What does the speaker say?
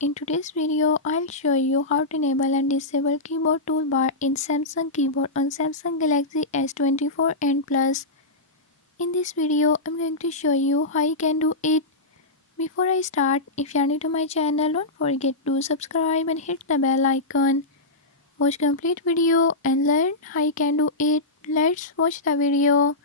In today's video, I'll show you how to enable and disable keyboard toolbar in Samsung keyboard on Samsung Galaxy S24 and Plus. In this video, I'm going to show you how you can do it. Before I start, if you are new to my channel, don't forget to subscribe and hit the bell icon. Watch complete video and learn how you can do it. Let's watch the video.